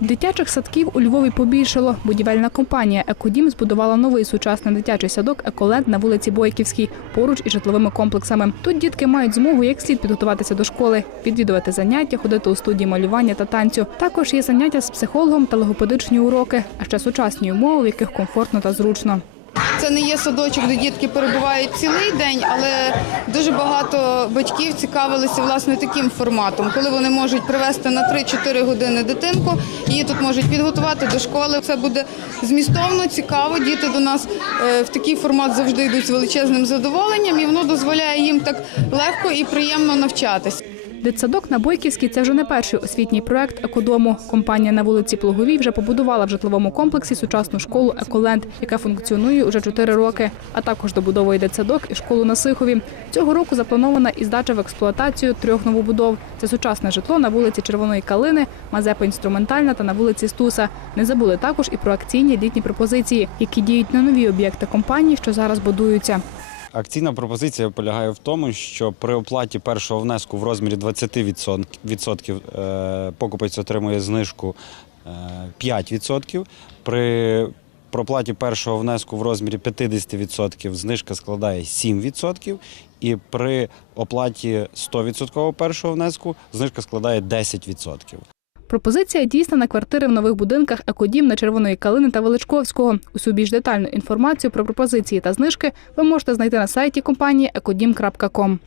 Дитячих садків у Львові побільшало. Будівельна компанія Екодім збудувала новий сучасний дитячий садок Еколенд на вулиці Бойківській, поруч із житловими комплексами. Тут дітки мають змогу як слід підготуватися до школи, відвідувати заняття, ходити у студії малювання та танцю. Також є заняття з психологом та логопедичні уроки, а ще сучасні умови, в яких комфортно та зручно. Це не є садочок, де дітки перебувають цілий день, але дуже багато батьків цікавилися власне таким форматом, коли вони можуть привезти на 3-4 години дитинку, її тут можуть підготувати до школи. Це буде змістовно, цікаво. Діти до нас е, в такий формат завжди йдуть з величезним задоволенням, і воно дозволяє їм так легко і приємно навчатися. Дитсадок на Бойківській це вже не перший освітній проект екодому. Компанія на вулиці Плуговій вже побудувала в житловому комплексі сучасну школу Еколенд, яка функціонує уже 4 роки. А також добудовує дитсадок і школу на Сихові. Цього року запланована і здача в експлуатацію трьох новобудов. Це сучасне житло на вулиці Червоної Калини, Мазепа інструментальна та на вулиці Стуса. Не забули також і про акційні літні пропозиції, які діють на нові об'єкти компанії, що зараз будуються. Акційна пропозиція полягає в тому, що при оплаті першого внеску в розмірі 20% е, покупець отримує знижку е, 5%. При проплаті першого внеску в розмірі 50% знижка складає 7%. І при оплаті 100% першого внеску знижка складає 10%. Пропозиція дійсна на квартири в нових будинках Екодім на Червоної Калини та Величковського. Усю більш детальну інформацію про пропозиції та знижки ви можете знайти на сайті компанії ekodim.com.